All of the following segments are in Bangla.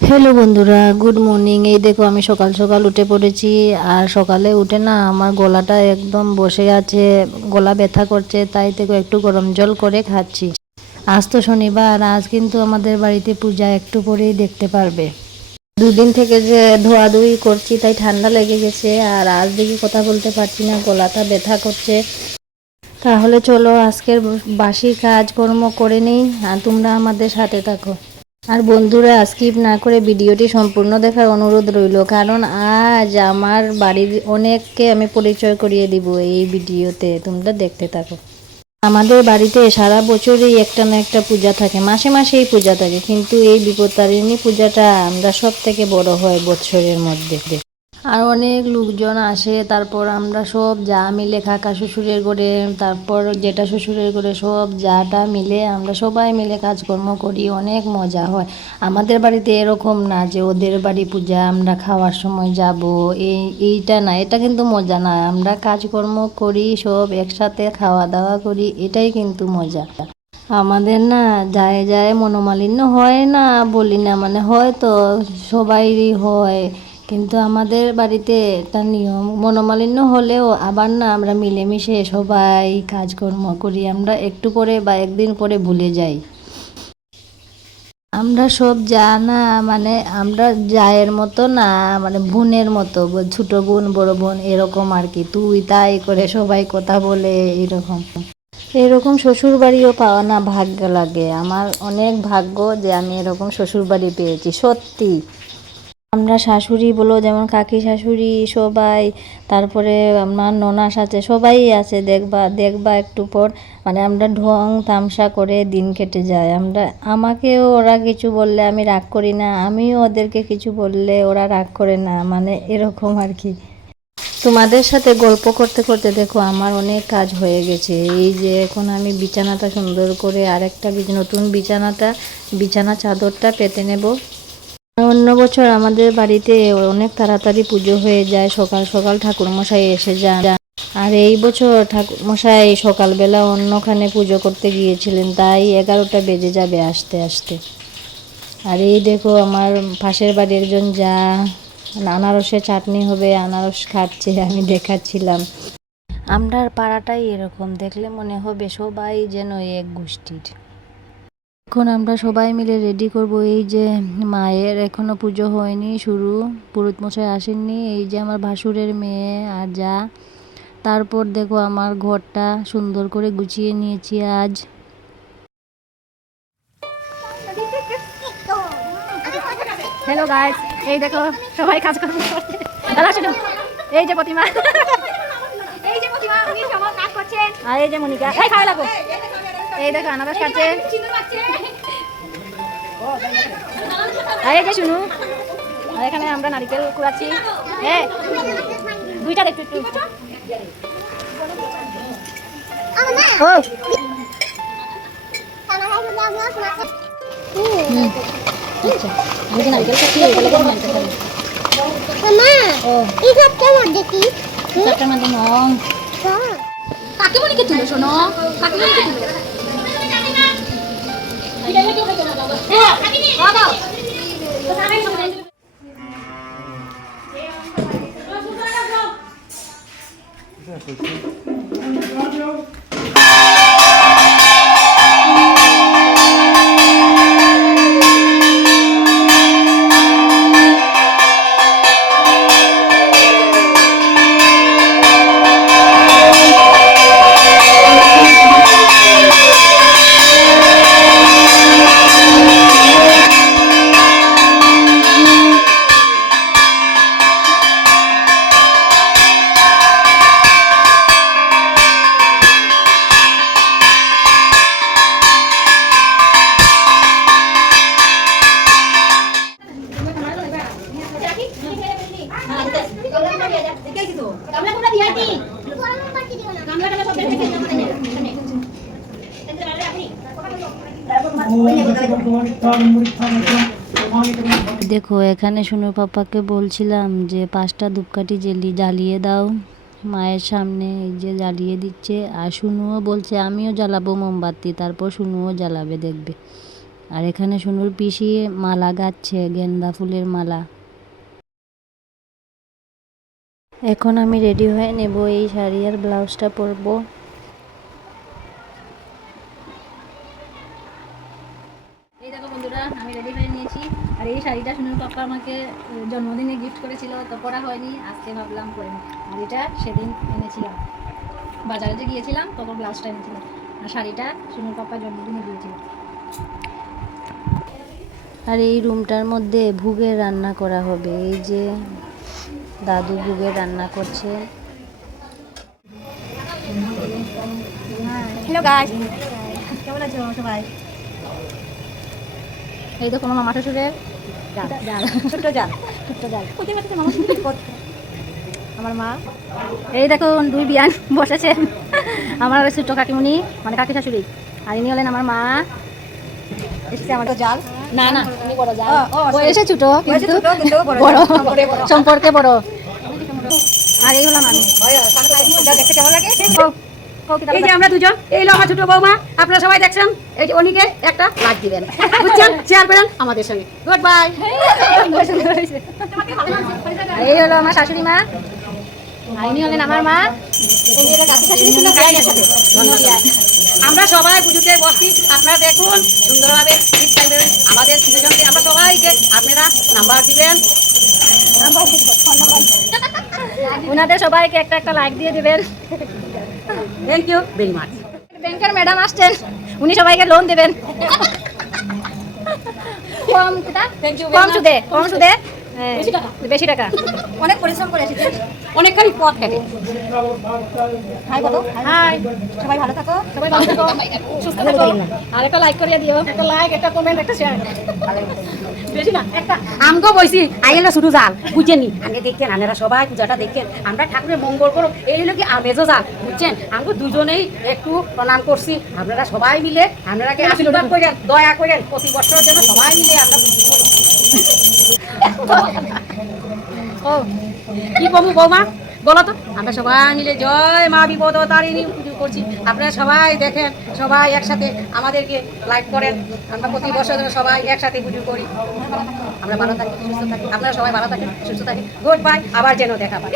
হ্যালো বন্ধুরা, গুড মর্নিং। এই দেখো আমি সকাল সকাল উঠে পড়েছি। আর সকালে উঠে না আমার গলাটা একদম বসে আছে, গলা ব্যথা করছে, তাই থেকে একটু গরম জল করে খাচ্ছি। আজ তো শনিবার, আজ কিন্তু আমাদের বাড়িতে পূজা, একটু পরেই দেখতে পারবে। দুদিন থেকে যে ধোয়াধুয়ি করছি তাই ঠান্ডা লেগে গেছে, আর আজ দেখি কথা বলতে পারছি না, গলাটা ব্যথা করছে। তাহলে চলো আজকের বাসি কাজকর্ম করে নিই, আর তোমরা আমাদের সাথে থাকো। আর বন্ধুরা, স্কিপ না করে ভিডিওটি সম্পূর্ণ দেখার অনুরোধ রইল, কারণ আজ আমার বাড়ির অনেককে আমি পরিচয় করিয়ে দিব এই ভিডিওতে, তোমরা দেখতে থাকো। আমাদের বাড়িতে সারা বছরই একটা না একটা পূজা থাকে, মাসে মাসেই পূজা থাকে, কিন্তু এই বিপত্তারিণী পূজাটা আমরা সব থেকে বড় হয় বছরের মধ্যে। আর অনেক লোকজন আসে, তারপর আমরা সব যা মিলে, কাকা শ্বশুরের ঘরে, তারপর জেঠা শ্বশুরের ঘরে, সব যাটা মিলে আমরা সবাই মিলে কাজকর্ম করি, অনেক মজা হয়। আমাদের বাড়িতে এরকম না যে ওদের বাড়ি পূজা আমরা খাওয়ার সময় যাব, এইটা না, এটা কিন্তু মজা না। আমরা কাজকর্ম করি, সব একসাথে খাওয়া দাওয়া করি, এটাই কিন্তু মজা। আমাদের না যায় যায় মনোমালিন্য হয় না বলি না, মানে হয়তো সবাইরই হয়, কিন্তু আমাদের বাড়িতে একটা নিয়ম, মনোমালিন্য হলেও আবার না আমরা মিলেমিশে সবাই কাজকর্ম করি, আমরা একটু পরে বা একদিন পরে ভুলে যাই। আমরা সব যা না, মানে আমরা জায়ের মতো না, মানে বোনের মতো, ছোট বোন বড় বোন এরকম আর কি, তুই তাই করে সবাই কথা বলে এরকম। এরকম শ্বশুর বাড়িও পাওয়া না ভাগ্য লাগে, আমার অনেক ভাগ্য যে আমি এরকম শ্বশুর বাড়ি পেয়েছি, সত্যি। আমরা শাশুড়ি বলো, যেমন কাকি শাশুড়ি সবাই, তারপরে আমার ননাস আছে, সবাই আছে, দেখবা দেখবা একটু পর, মানে আমরা ঢং তামসা করে দিন কেটে যায়। আমাকেও ওরা কিছু বললে আমি রাগ করি না, আমিও ওদেরকে কিছু বললে ওরা রাগ করে না, মানে এরকম আর কি। তোমাদের সাথে গল্প করতে করতে দেখো আমার অনেক কাজ হয়ে গেছে। এই যে এখন আমি বিছানাটা সুন্দর করে আরেকটা নতুন বিছানা চাদরটা পেতে নেব। অন্য বছর আমাদের বাড়িতে অনেক তাড়াতাড়ি পুজো হয়ে যায়, সকাল সকাল ঠাকুরমশাই এসে যান। আর এই বছর ঠাকুরমশাই সকালবেলা অন্যখানে পুজো করতে গিয়েছিলেন, তাই 11টা বেজে যাবে আসতে আসতে। আর এই দেখো আমার পাশের বাড়ির একজন যা আনারসের চাটনি হবে, আনারস খাচ্ছে, আমি দেখাচ্ছিলাম। আমরার পাড়াটাই এরকম, দেখলে মনে হবে সবাই যেন এক গোষ্ঠীর। এখন আমরা সবাই মিলে রেডি করব। এই যে মায়ের এখনো পুজো হয়নি শুরু, পুরোহিত মশাই আসেননি, এই যে আমার ভাসুরের মেয়ে আর যা। তারপর দেখো আমার ঘরটা সুন্দর করে গুছিয়ে নিয়েছি আজ। হ্যালো গাইস, এই দেখো সবাই কাজ করছে। দাদা শুনুন, এই যে প্রতিমা, এই যে প্রতিমা উনি সব কাজ করছেন, আর এই যে মনিকা, এই খাওয়া লাগো, এই দেখো আনারস খাচ্ছে, আর এই যে শুনু, আর এখানে আমরা নারকেল কুড়াচ্ছি। হ্যাঁ, দুইটা দেখো একটু। ও আচ্ছা, আমি যে নারকেল খাচ্ছি ওগুলো কেমন নারকেল খাবো? মা, ও এই সবটার মধ্যে কি? সবটার মধ্যে নং। কাকিমণিকে তুলো, শোনো কাকিমণিকে তুলো। হ্যাঁ, বাবা দেখো এখানে শুনো, পাপাকে বলছিলাম যে 5টা ধূপকাঠি জ্বালিয়ে দাও মায়ের সামনে, এই যে জ্বালিয়ে দিচ্ছে। আর শুনুও বলছে আমিও জ্বালাবো মোমবাতি, তারপর শুনুও জ্বালাবে, দেখবে। আর এখানে সুনুর পিসি মালা গাচ্ছে, গেন্দা ফুলের মালা। এখন আমি রেডি হয়ে নেব, এই শাড়ি আর ব্লাউজটা পরবো। এই দেখো বন্ধুরা, আমি রেডি হয়ে নিয়েছি। আর এই শাড়িটা সুনুর পাপা আমাকে জন্মদিনে গিফট করেছিল, তো পরা হয়নি, আজকে ভাবলাম পরে। আর এটা সেদিন এনেছিলাম, বাজারে যে গিয়েছিলাম তখন ব্লাউজটা এনেছিলাম, আর শাড়িটা সুনুর পাপা জন্মদিনে দিয়েছিল। আর এই রুমটার মধ্যে ভুগের রান্না করা হবে। এই যে দাদু ভুগের রান্না করছে। হ্যালো গাইস, কেমন আছো সবাই? এই দেখো মামা শ্বশুরের জাল, ছোট্ট জাল, ছোট্ট জাল। মামা শ্বশুর আমার মা। এই দেখো দুই বিয়ান বসেছে, আমার ছোট্ট কাকিমুনি মানে কাকি শাশুড়ি, আর ইনি হলেন আমার মা। এসছে আমার জাল। না না, উনি বড় জাল, ও বয়সে ছোট কিন্তু বড়, সম্পর্কে বড়। আর এই হলাম আমি। দেখতে কেমন লাগে? এই যে আমরা দুজন, এই হলো আমার ছোট বৌমা। আপনারা সবাই দেখছেন, এই যে অনিকে একটা লাইক দিবেন, বুঝছেন? শেয়ার করেন আমাদের সঙ্গে। Good bye. এই হলো আমার শাশুড়ি মা, আর ইনি হলেন আমার মা। আমরা সবাই পুজোতে বসি, আপনারা দেখুন সুন্দরভাবে আমাদের দুজনকে। আমরা সবাইকে আপনারা নাম্বার দিবেন, ওনাদের সবাইকে একটা একটা লাইক দিয়ে দিবেন। Thank you very much. ব্যাংকের ম্যাডাম আসছেন, উনি সবাইকে লোন দেবেন কম সুদে, কম সুদে, বেশি টাকা। অনেক পরিশ্রম করে এসেছি, অনেকখানি পথ হেঁটে। হাই বলো। হাই, সবাই ভালো থাকো, সবাই ভালো থাকো, সুস্থ থাকো। আর একটা লাইক করিয়ে দিও, একটা লাইক, একটা কমেন্ট, একটা শেয়ার, বেশি না, একটা। আমগো বইছি আইলো শুধু জাল, বুঝছেনি? আগে দেখছেন আপনারা সবাই পূজাটা দেখছেন, আমরা ঠাকুরের মঙ্গল করো, এই হলো কি আমেজও জাল, বুঝছেন? আমগো দুজনেই একটু প্রণাম করছি, আপনারা সবাই মিলে আপনারাকে আশীর্বাদ করেন, দয়া করেন, প্রতি বছরের জন্য সবাই মিলে আমরা ও কি বলবো বৌমা বলো তো? আমরা সবাই মিলে জয় মা বিপদ তারিণী পুজো করছি। আপনারা সবাই দেখেন, সবাই একসাথে আমাদেরকে লাইক করেন। আমরা প্রতি বছর সবাই একসাথে পুজো করি। আমরা ভালো থাকি, সুস্থ থাকি, আপনারা সবাই ভালো থাকেন, সুস্থ থাকেন। গুড বাই, আবার যেন দেখা পাই।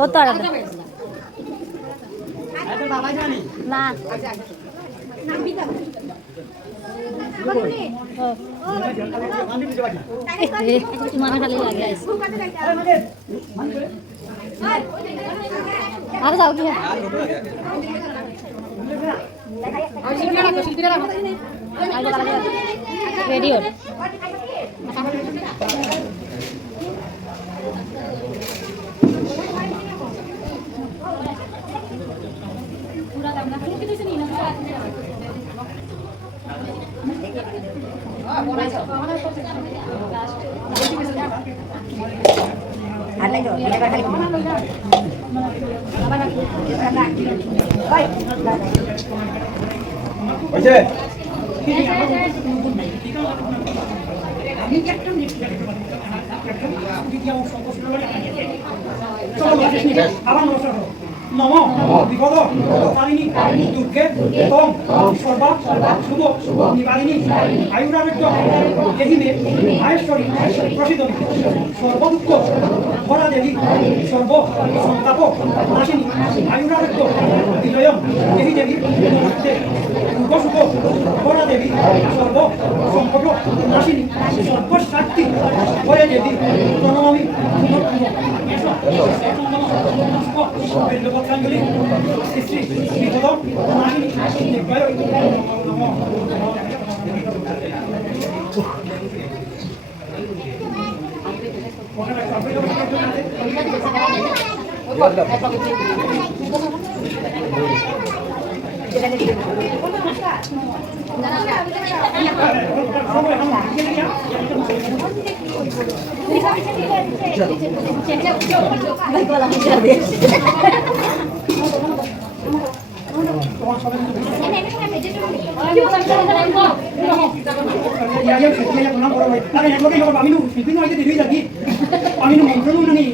ও তো আর না, মানে ভালো লাগে। আর যাও কি রেডিও আমি একটা মিনিট একদম দ্বিতীয় অংশ প্রশ্ন করে চলো আবার নমস্কার করো। নম বিপদ তারিণী দুর্গে তম সর্বা শুভ নিবারিণী আয়ুরারোগ্য দেহি মে মাহেশ্বরী প্রসিদ্ধ সর্বদুঃখ ভরা দেবী সর্ব সন্তাপ নাশিনী আয়ুরারোগ্য বিজয় দেহি দেবী নমস্তে দুর্গসুখ ভরা দেবী সর্ব সংকট নাশিনী সর্বশক্তি ভরে দেবী প্রণমামি বেল্লপত্রাঞ্জলি শ্রী বিপদ নাশিনী আমি মন্ত্র নি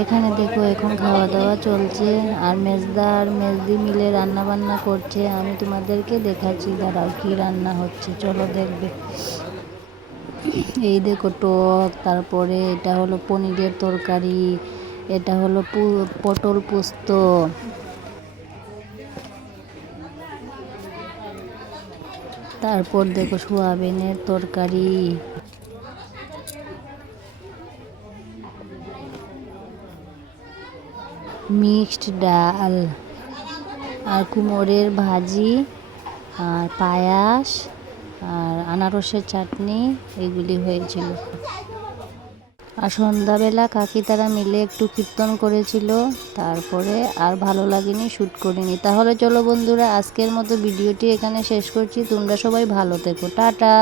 এখানে দেখো এখন খাওয়া দাওয়া চলছে আর মেজদা আর মেজদি মিলে রান্না বান্না করছে। আমি তোমাদেরকে দেখাচ্ছি, দাঁড়াও কি রান্না হচ্ছে, চলো দেখবে। এই দেখো টক, তারপরে এটা হলো পনিরের তরকারি, এটা হলো পটল পোস্ত, তারপর দেখো সোয়াবিনের তরকারি, মিক্সড ডাল আর কুমড়ের ভাজি আর পায়াস আর আনারসের চাটনি, এগুলি হয়েছিল। আর সন্ধ্যাবেলা কাকি তারা মিলে একটু কীর্তন করেছিল, তারপরে আর ভালো লাগেনি, শ্যুট করিনি। তাহলে চলো বন্ধুরা, আজকের মতো ভিডিওটি এখানে শেষ করছি। তোমরা সবাই ভালো থেকো, টাটা।